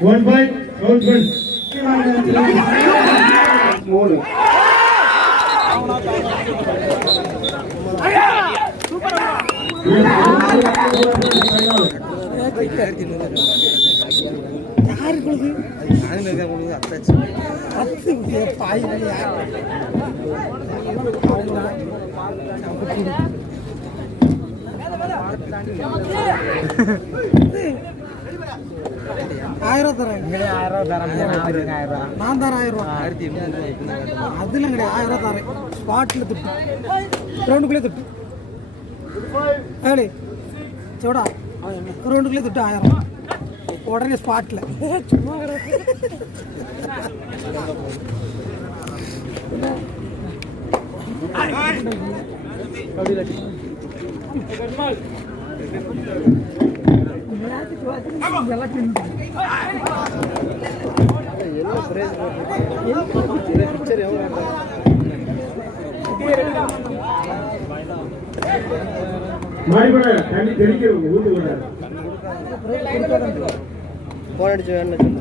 1 point, out one. More. ஆயிரம் தரேன் நான் தரேன் 1000 ரூபா அதில் கிடையாது 1000 தரேன் ஸ்பாட்டில் திட்டு கிரவுண்டுக்குள்ளே திட்டு ஏழு சோடா கிரவுண்டுக்குள்ளே திட்டு 1000 உடனே ஸ்பாட்டில் சும்மா மாறிபட தண்ணி தெளிக்கிறவங்க ஊத்து கூட போன் அடிச்சு வேணும்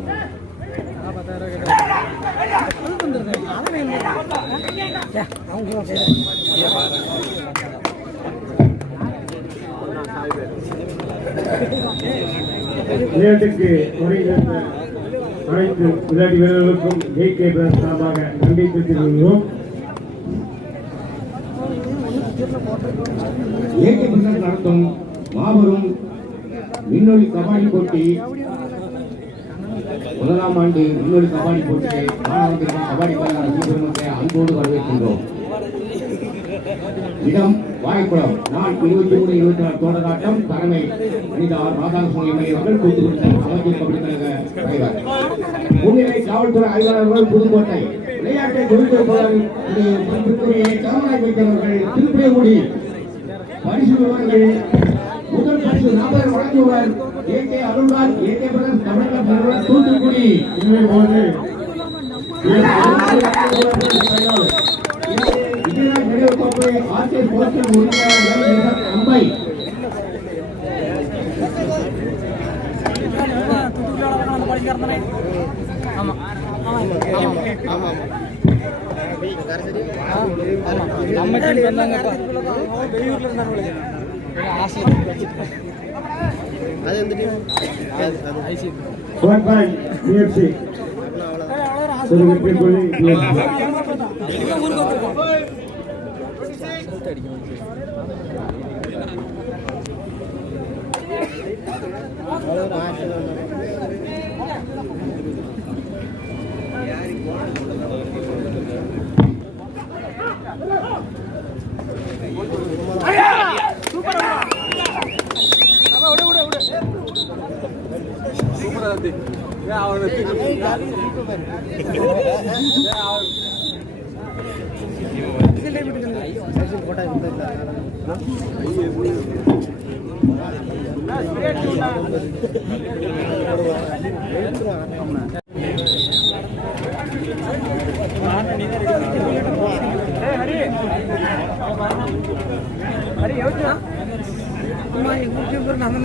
விளையாட்டுக்கு வருகின்ற அனைத்து விளையாட்டு வீரர்களுக்கும் ஜேகே பிரதர்ஸ் சார்பாக நன்றி தெரிவித்துக் கொள்கிறோம். ஏகே பிரதர்ஸ் நடத்தும் மாபெரும் விண்ணொலி கபாடி போட்டி முதலாம் ஆண்டு விண்ணொலி கபாடி போட்டியை மாணவர்களுக்கு கபாடி பெருமத்தை அன்போடு வரவேற்கின்றோம். இடம் வாய்க்குளம். நாள் 23-24 தொடராட்டம். தலைமை மனித ராதாகிருஷ்ணன் எம்எல்ஏ அவர்கள் தூத்துக்குடி அமைச்சர் கபடி கழக தலைவர். முன்னிலை காவல்துறை ஆய்வாளர்கள் புதுக்கோட்டை. விளையாட்டை குறிப்பிட்டவர்கள் காமராஜ் வைத்தவர்கள் திருப்பியங்குடி. பரிசு விவரங்கள் முதல் பரிசு 40 வழங்குவர் ஏகே அருள்ராஜ் ஏகே பிரதர்ஸ் தமிழக தூத்துக்குடி. ஆர்கே போஸ்டர் உரிமையாளர் அம்பை.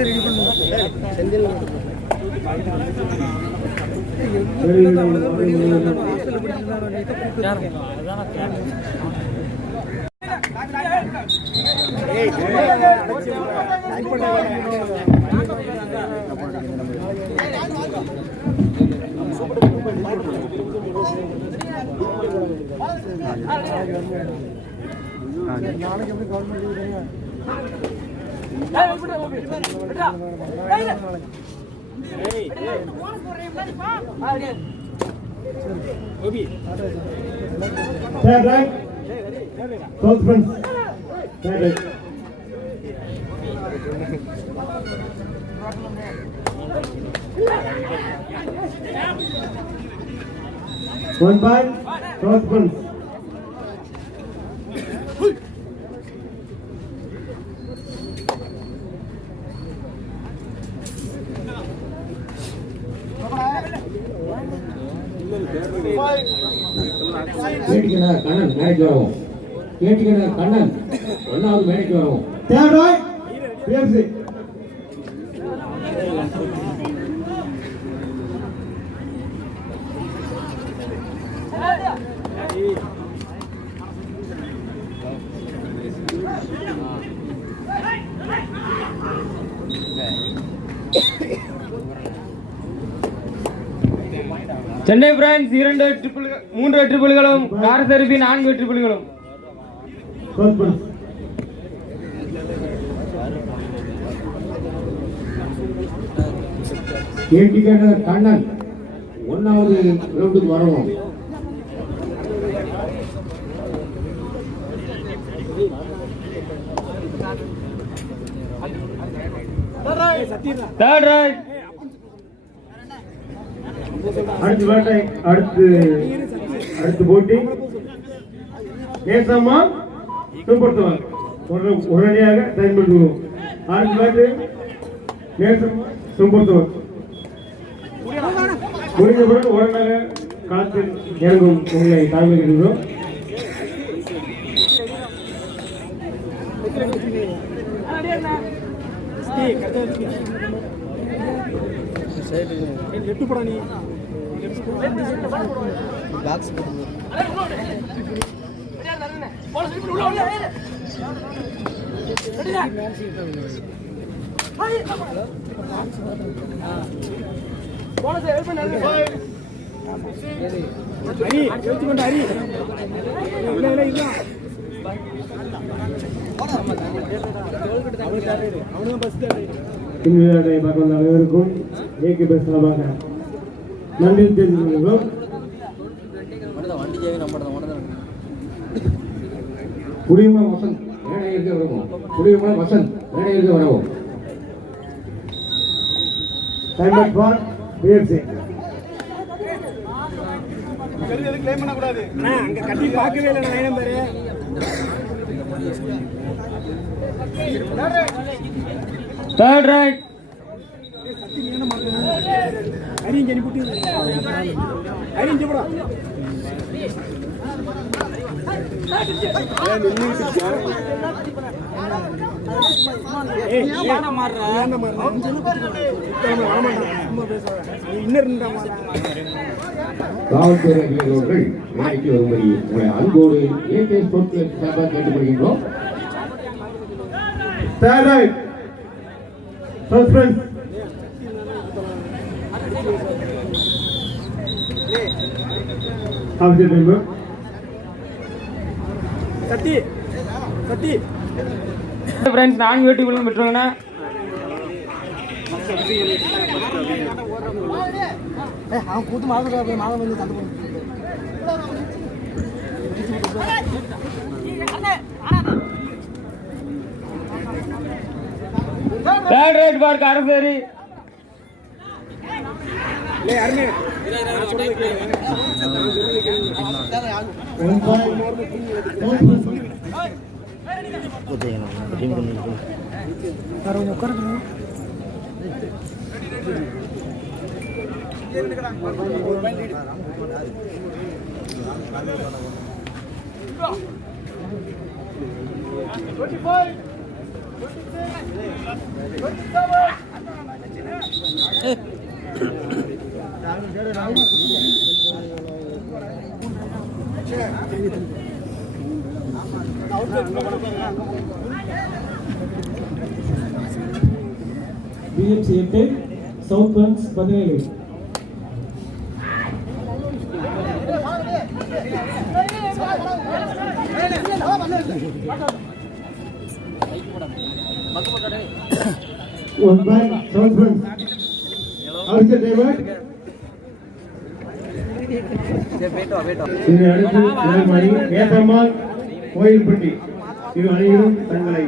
ரெடி பண்ணுவோம். நாளைக்கு எப்படி government One point, cross punch. கேட்டிங்கண்ணா கண்ணன் மேடைக்கு வரவும். கேட்டிங்கண்ணா கண்ணன் ஒன்னாவது மேடைக்கு வரவும். Third right, PFC. சென்னை பிரான்ஸ் 3 ட்ரிபிள்களும் காரசரிபி 4 ட்ரிபிள்களும். First prize. கேட்டிக்கான கண்ணன் 1வது ரவுண்டுக்கு வரவும். Third raid. அடுத்து போட்டி நேசம்மா சூப்பர் தவன் உடனடியாக பயன்படுத்துவோம். அடுத்த பேட்டு நேசம்மா சூப்பர் தவன் முடிந்தவுடன் உடனடியாக களத்தில் இறங்கும் உங்களை தாழ்மைக்கிறோம். இந்நிலையை பார்க்க வந்த அனைவருக்கும் ஏகே பேசலாமாக நன்றி தெரிவித்துள்ளோம். குடியும வசந்த் மேடையிற்கு வரவும். குடியும வசந்த் மேடையிற்கு வரவும். Time out for PFC. Third right. காவல்துறை அதிகாரிகள் மேடைக்கு வரும்படி உங்களை அன்போடு ஏகே ஸ்போர்ட்ஸ் கிளப் சார்பாக கேட்டுக்கொள்கின்றோம். Third raid. First prize. Officer member பிரான்ஸ் 4 ட்ரிபிள்களும் பெற்றவங்கண்ணா. அவன் கூத்து மாதம் மாதம் வந்து தந்து தேர்ட் ரைட் ஃபார் காரசரி. பிஎஃப்சி 8 சவுத் பிரான்ஸ் 17. One by South Front. Outside David. இது அடுத்து இளமணி ஏசம்மாள் கோயில்பட்டி. இது அனைவரும் தங்களை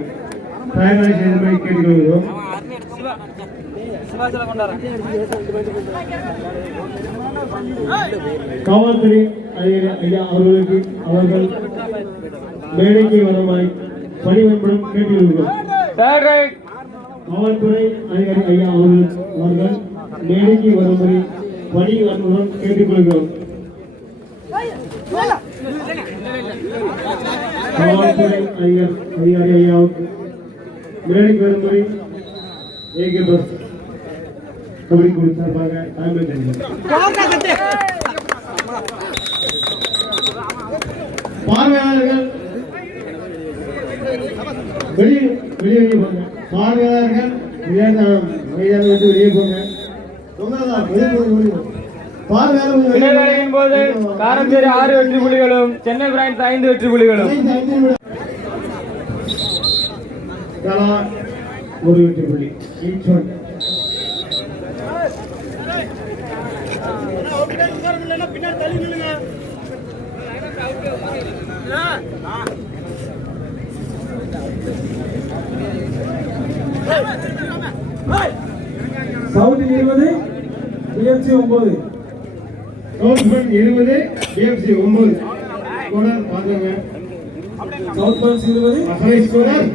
தயாராக செய்து கேட்டுக்கொள்கிறோம். காவல்துறை ஐயா அவர்களுக்கு அவர்கள் மேடைக்கு வருமாய் பணிபுரியும் கேட்டுக்கொள்கிறோம். காவல்துறை அதிகாரி ஐயா அவர்கள் மேடைக்கு வரும்படி பணிபுரியும் கேட்டுக்கொள்கிறோம். காவல்துறை அதிகாரி ஐயாவுக்கு மேடைக்கு வரும்படி ஏகே பஸ் கபடி குழு சார்பாக பார்வையாளர்கள் வெளியே போங்க. பார்வையாளர்கள் விட்டு வெளியே போங்க. வெளியே போங்க. இடைவேளையின் போது காரஞ்சேரி 6 வெற்றி புள்ளிகளும் சென்னை பிரான்ஸ் 5 வெற்றி புள்ளிகளும். தலா ஒரு வெற்றி புள்ளி each one. South 20 PFC 9. South பன் 20 பிஎஃப்சி 9. ஸ்கோரர் பாருங்க. சவுத் பன்ஸ் 20 அசலை ஸ்கோரர்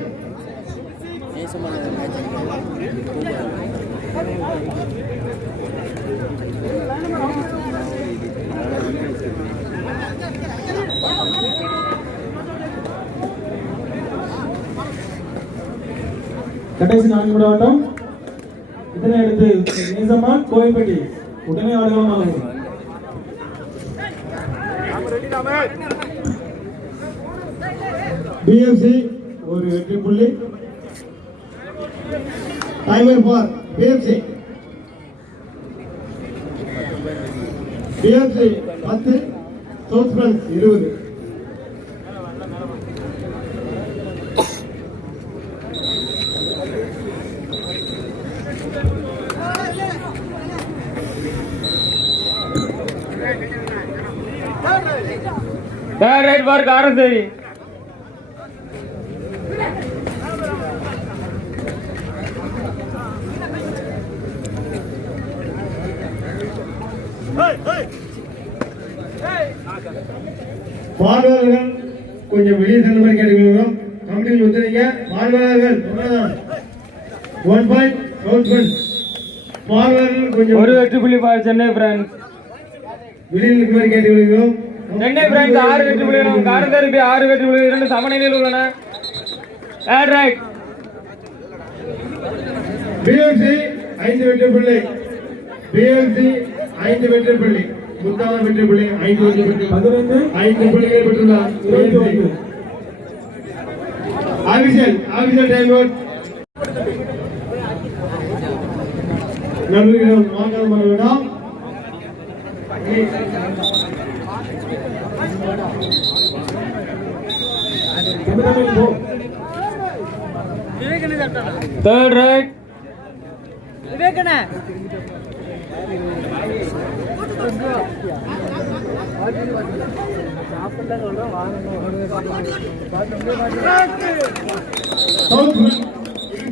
கடைசி 4 நிமிட ஆட்டம். இதனை அடுத்து நேசமான் கோயில்பட்டி உடனே ஆடுகளம். பிஎஃப்சி ஒரு வெற்றி புள்ளி. Timer for PFC 10, south France 20. Third right for காரஞ்சேரி. பார்வையாளர்கள் கொஞ்சம் வெளியே சென்ற மாதிரி கேட்டுக்கொள்கிறோம். கமிட்டியில் ஒத்துழைங்க. பார்வையாளர்கள் 1 பாயிண்ட் சவுத் பன். பார்வையாளர்கள் கொஞ்சம் ஒரு வெற்றி புள்ளி பார் சென்னை பிரான்ஸ். வெளியில் இருக்க மாதிரி கேட்டுக்கொள்கிறோம். சென்னை பிரான்ஸ் 6 வெற்றி புள்ளிகளும் காரஞ்சேரி 6 வெற்றி புள்ளிகள் 2 சமநிலையில் உள்ளன. தேர்ட் ரைட் பிஎஃப்சி 5 வெற்றி புள்ளி. பிஎஃப்சி 5 வெற்றி புள்ளி. முத்தான வெற்றி புள்ளி 5 வெற்றி புள்ளி. 5 புள்ளிகள் பெற்றுள்ளார். Official time out. நம்பிக்கையோடு மாற்றம் பண்ண வேண்டாம். Third right south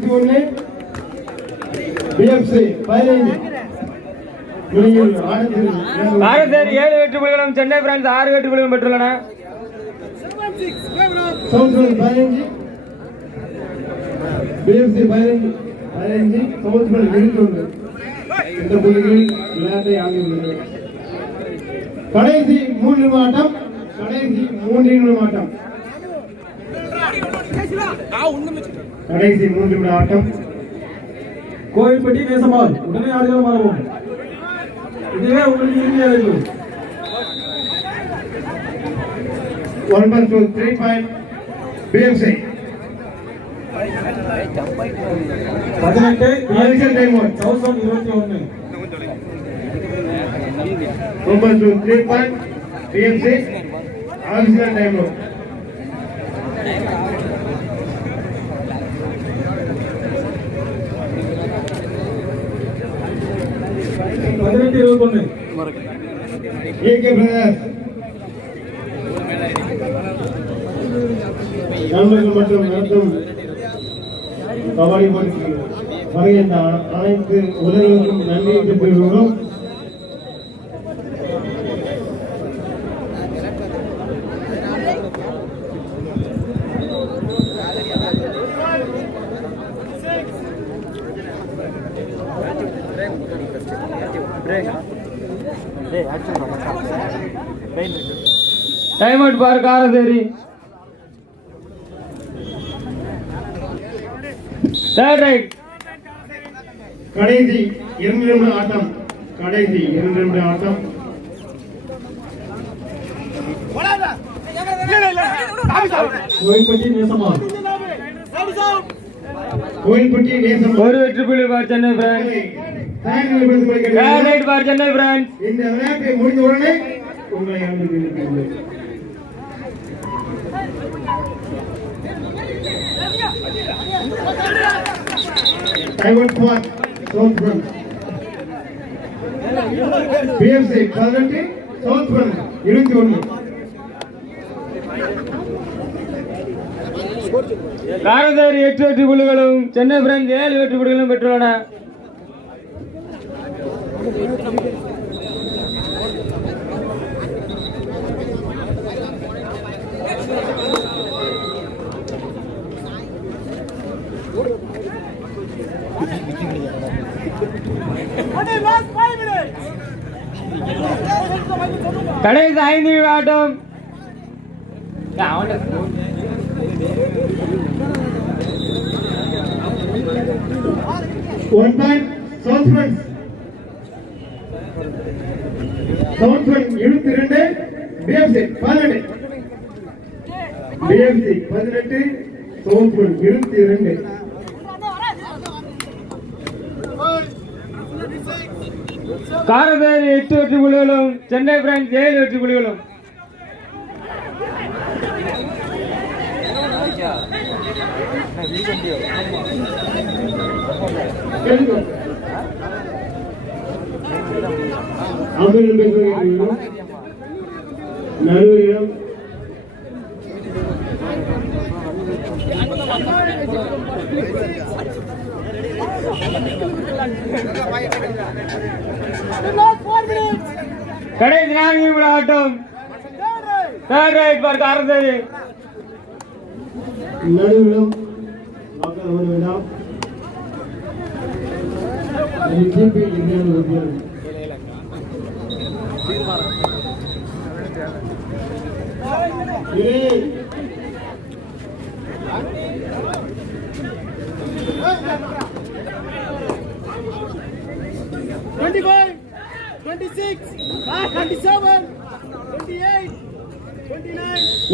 21 PFC 15. காரஞ்சேரி 7 வெற்றி புள்ளிகளும் சென்னை பிரான்ஸ் 6 வெற்றி புள்ளிகளும் பெற்றுள்ளன. South 15 PFC 15 south 21. இந்த புள்ளிகள் விளையாட்டை ஆகியுள்ளது. கடைசி 3 நிமிட ஆட்டம். கடைசி 3 நிமிட ஆட்டம். கடைசி 3 நிமிட ஆட்டம். கோயில்பட்டி நேசமான் உடனே ஆடுகளம் ஆடுவோம். இதுவே உங்களுக்கு இறுதி அறிவு. 3 point PFC 18 audition time out. 1021. 3 point PFC audition time out. AK brothers நண்பர்கள் மற்றும் நடத்தும் கபடி போட்டிக்கு வருகின்ற அனைத்து உதவிகளுக்கும் நன்றியை தெரிவித்துள்ளோம். டைம் அவுட் பார் காரஞ்சேரி. தேர்ட் ரைட் கடைசி 2 நிமிட ஆட்டம். கடைசி 2 நிமிட ஆட்டம். கோயில்பட்டி நேசமான் கோயில்பட்டி நேசம் ஒரு வெற்றி புள்ளி பார் சென்னை பிரான்ஸ். தயார் நிலைப்படுத்தும்படி Fair கேட்டுக்கொள்கிறோம். right for Chennai friends. இந்த விளையாட்டை முடிந்த உடனே உங்களை அனுமதிக்கிறேன். Divert for South Front. PFC 18, South Front 21. காரந்தேரி 8 வெற்றி புள்ளிகளும் சென்னை பிரான்ஸ் 7 வெற்றி புள்ளிகளும் பெற்றுள்ளன. கடைசி 5 நிமிட ஆட்டம். One point, South Front. South Front 22, BFC 18. BFC 18, South Front 22. காரந்தேரி 8 வெற்றி புள்ளிகளும் சென்னை பிரான்ஸ் 7 வெற்றி புள்ளிகளும். நடுவரிடம் கடைசி 4 நிமிட ஆட்டம். Third right for காரந்தேரி. நடுவரிடம் மக்கள் ஒரு விடம் ஜிபி இந்தியாவில் உத்தியோகம்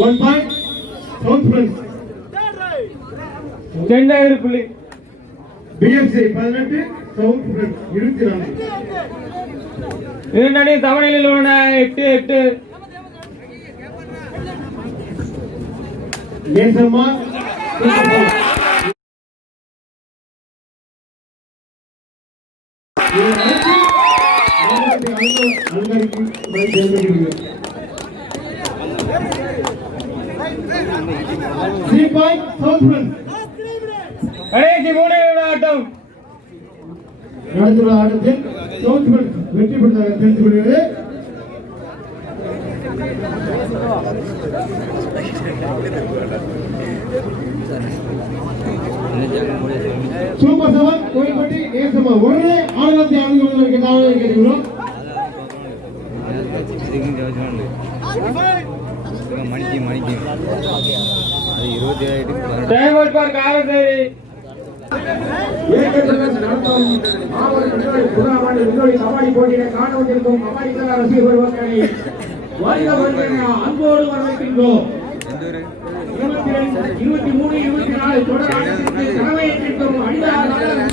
One point, South Front. Chennai 7 புள்ளி. BFC 18, South Front 24. இரண்டு அணி சமநிலையில் உள்ளன. 8-8. நேசம்மா கடைசி 3 நிமிட ஆட்டம். நடந்துள்ள ஆட்டத்தில் சவுத் ஃப்ரண்ட் வெற்றி பெற்றதாக தெரிந்து கொள்கிறது. சூப்பர் 7 கோயில்பட்டி நேசம்மா உடனே ஆளுநத்தை அணுகுவதற்கு தாவலை கேட்டுக்கிறோம். டைம் அவுட் ஃபார் காரந்தேரி. கபாடி போட்டியை காண வந்திருக்கும் கபாடி கலா ரசிகர் மக்களை அன்போடு வரவேற்கின்றோம். 23, 24 தொடர் ஆட்டத்திற்கு தலைமையேற்றிருக்கும் அனிதா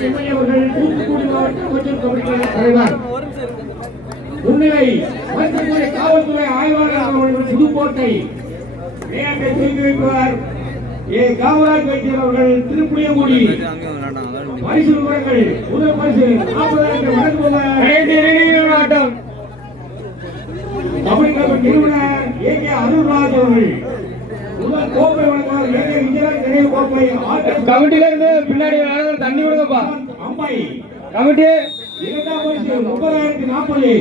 எம்எல்ஏ அவர்கள் தூத்துக்குடி மாவட்ட அமைச்சர் கமிட்டி தலைவர் முன்னிலை மருத்துவமனை காவல்துறை ஆய்வாளர் அவர்கள் புதுக்கோட்டை விளையாட்டை துவக்கி வைப்பவர் காமராஜ் வைத்தியர் அவர்கள் திருப்புளியங்குடி. பரிசு விவரங்கள் முதல் பரிசு 40,000 வழங்குபவர் ஆட்டம். தமிழ்நாடு நிறுவனர் ஏகே அருள்ராஜ் அவர்கள். முதல் கோப்பை வழங்குவார் ஏகே விஜயராஜ் நினைவு கோப்பை. கமிட்டில இருந்து பின்னாடி தண்ணி விடுங்கப்பா. அம்மை கமிட்டி இரண்டாம் பரிசு 30,040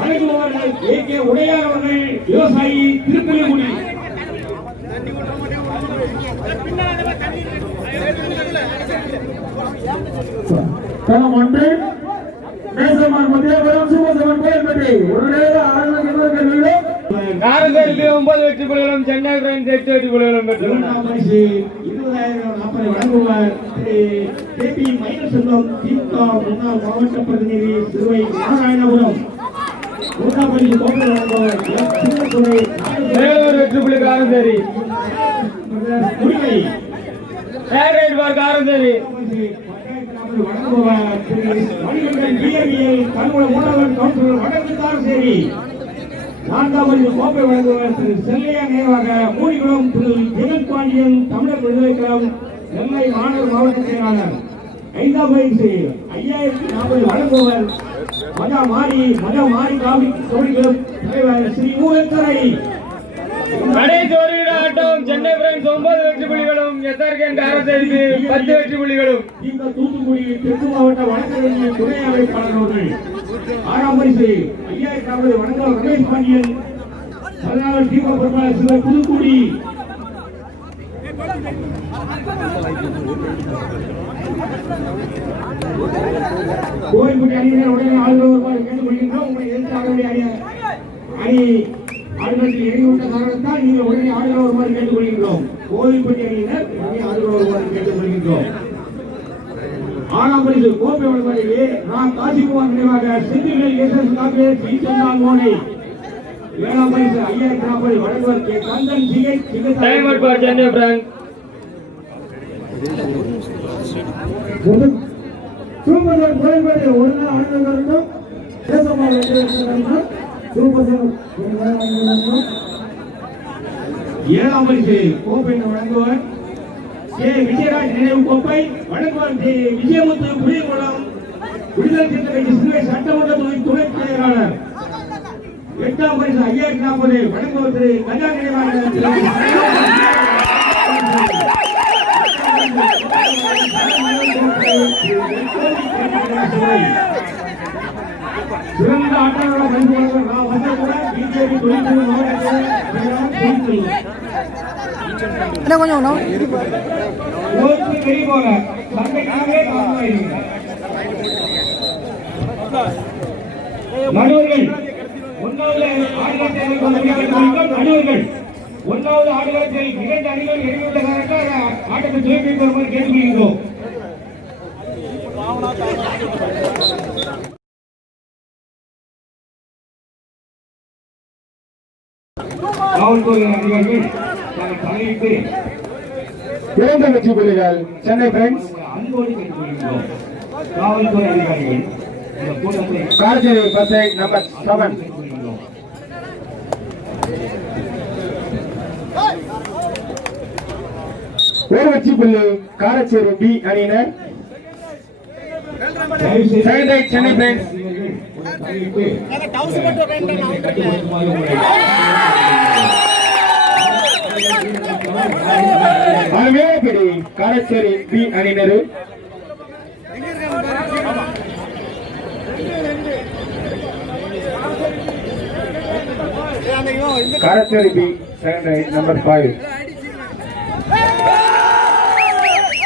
வழங்குபவர்கள் ஏகே உடையார் அவர்கள் விவசாயி திருப்புளியங்குடி. தரம் 1 நேசமான் மத்தியபுரம் சூப்பர் 7 கோயில்பட்டி உடனே ஆளுநர் காரந்தேரிக்கு 9 வெற்றி புள்ளிகளும் சென்னை பிரான்ஸ் 8 வெற்றி புள்ளிகளும் பெற்றுள்ளன. இரண்டாம் பரிசு 20,040 வழங்குவார் கேபி மயிலசெல்வம் திமுக முன்னாள் மாவட்ட பிரதிநிதி சிறுவை நாராயணபுரம். மூன்றாம் பரிசு கோப்பை வழங்குவார் சின்னத்துறை மேலூர் வெற்றி புள்ளி காரந்தேரி. குடிமை. Fair right for காரந்தேரி. அவர்கள் வழங்குபவர் திரு மணிகண்டன் பிஏபிஎல் கருவூல மூலவர் கவுன்சிலர் வடக்கு தாரசேரி. 4ஆம் பரிசு கோப்பை வழங்குபவர் திரு செல்லையா நினைவாக மூடிகுளம் திரு ஜெகன் பாண்டியன் தமிழர் விடுதலை கழகம் நெல்லை மாநகர் மாவட்ட செயலாளர். 5ஆம் பரிசு 5040 வழங்குபவர் மதா மாரி காவி தொழில்களும் தலைவர் ஸ்ரீ ஊழத்துறை. கடைசி ஒரு ஆட்டம் சென்னை பிரைன்ஸ் 9 வெற்றி புள்ளிகளும் எஸ்ஆர்கேன் காரசேரிக்கு 10 வெற்றி புள்ளிகளும். இந்த தூத்துக்குடி தெற்கு மாவட்ட வழக்கறிஞர் துணை அமைப்பாளர் அவர்கள் 6ஆம் பரிசு 5040 வழங்குபவர் ரமேஷ் பாண்டியன் 14 தீப பொறுப்பாளர் சிவர் புதுக்குடி. கோயில்பட்டி அணியினர் உடனே ஆளுநர் கேட்டுக் கொள்கின்றோம். உங்களை எதிர்த்து ஆடக்கூடிய அணி ஆளுநருக்கு இடையூட்ட காரணத்தால் நீங்கள் உடனே ஆளுநர் வருமாறு கேட்டுக் கொள்கின்றோம். கோயில்பட்டி அணியினர் உடனே ஆளுநர் வருமாறு கேட்டுக் கொள்கின்றோம். 6ஆம் பரிசு கோப்பை வழங்குவதிலே நாம் காசிக்குமார் நினைவாக செந்தில்கள் எஸ்எஸ் காங்கிரஸ் ஈசன்னால் மோனை. 7ஆம் பரிசு 5040 வழங்குவர் K Kandhan time out for Chennai Brains. Super sir Koilpettai ஒரு நாள் ஆனந்தம் தேசமா சூப்பர் சார் 7ஆம் பரிசு கோப்பை வழங்குவர் கே விஜயராஜ் நினைவு கோப்பை வழங்குவர் விஜயமுத்து புளியங்குளம் விடுதலை சிறுத்தை கட்சி சிறுவை சட்டமன்ற துணை செயலாளர். 8ஆம் பரிசு 5040 வழங்குவர் திரு கஜா நினைவாளர். சிறந்த ஆட்டக்காரர் பரிசு நான் வந்தவுடன் பிஜேபி தொழிற்சங்க மாவட்டத்தில் என்ன கொஞ்சம் வெளியே போக சந்தைக்காகவே காரணமாயிருக்கிறார். நடுவர்கள் 1வது ஆடுகளத்தில் 2 அணிகள் இறங்கியுள்ள காரணத்தால் ஆட்டத்தை துவக்கி வருமாறு கேட்டுக்கொள்கிறோம். காவல்துறை அதிகாரிகள் தலையிட்டு 2 வெற்றி புள்ளிகள் சென்னை பிரைன்ஸ். அன்போடு கேட்டுக்கொள்கிறோம். காவல்துறை அதிகாரிகள் இந்த கூட்டத்தை காரச்சேரி பஸ்ஸை நம்பர் 7 ஒரு வெற்றி புள்ளி காரச்சேரி பி அணியினர். சென்னை பிரைன்ஸ் அருமையானபடி காரச்சேரி பி அணியினர். காரச்சேரி பி நம்பர் 5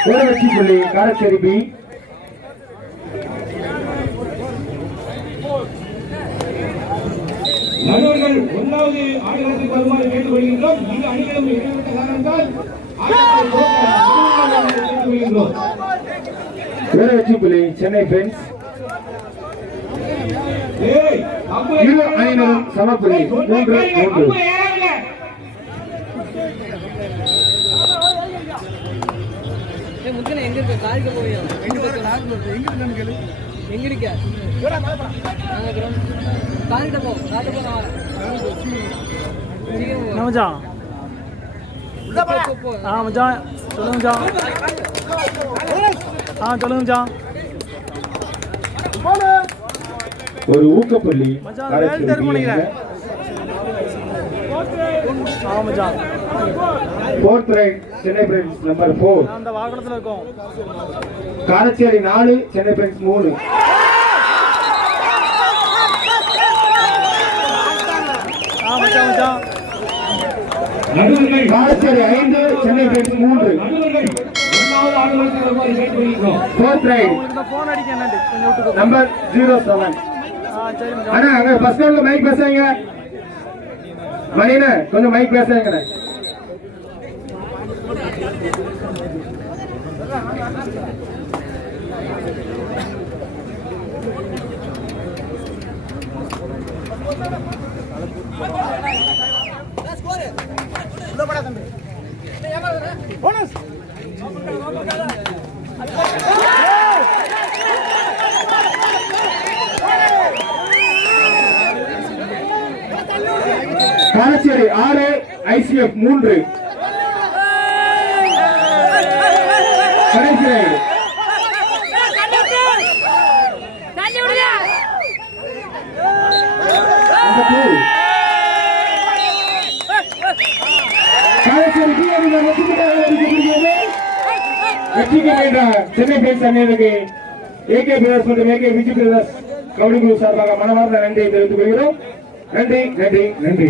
ஒரு வெற்றி புள்ளி காரச்சேரி பி. நடுவர்கள் 1வது ஆடுகளத்துக்கு வருமாறு கேட்டுக்கொள்கின்றோம். இரு அணிகளும் இடைப்பட்ட காரணத்தால் கேட்டுக்கொள்கின்றோம். ஒரு வெற்றி புள்ளி சென்னை பிரைன்ஸ். இரு அணியினரும் சமப்புள்ளி 3-3. எங்க இருக்கு காய்க்க போய் எங்க வர டாக்ல எங்க இருக்கான்னு கேளு. எங்க இருக்க நாங்க கிரவுண்ட் காய்க்க போ காய்க்க போ நான் வரேன் மச்சான் உள்ள போ. மச்சான் சொல்லுங்க மச்சான். சொல்லுங்க மச்சான். ஒரு ஊக்கப்புள்ளி காரச்சேரி பி. மச்சான் 4th right Chennai Brains number 4. அந்த வாகனத்துல இருக்கோம். காரச்சேரி 4 சென்னை பிரைன்ஸ் 3. மச்சான் மச்சான் நடுவர்கள் காரச்சேரி 5 சென்னை பிரைன்ஸ் 3. நடுவர்கள் 1வது ஆடுகளத்துக்கு வருமாறு கேட்டுக்கொள்கின்றோம். 4th ரைட் இந்த போன் அடிக்க என்னடி கொஞ்சம் விட்டுக்கோ. நம்பர் 07. சரி மச்சான். அண்ணா அங்க பஸ் ஸ்டாண்ட்ல மைக் பேசுறீங்க மணினே கொஞ்சம் மைக் பேசுறீங்க. போனஸ் பாலச்சேரி 6 ICF 3 கடைசி ரைடு பாலச்சேரி வெற்றி பெற்ற சென்னை பிரைஸ் அணியினருக்கு AK பிரதர்ஸ் மற்றும் AK விஜய் பிரதர்ஸ் கபடி குழு சார்பாக மனமார்ந்த நன்றியை தெரிவித்துக் கொள்கிறோம். நன்றி நன்றி நன்றி.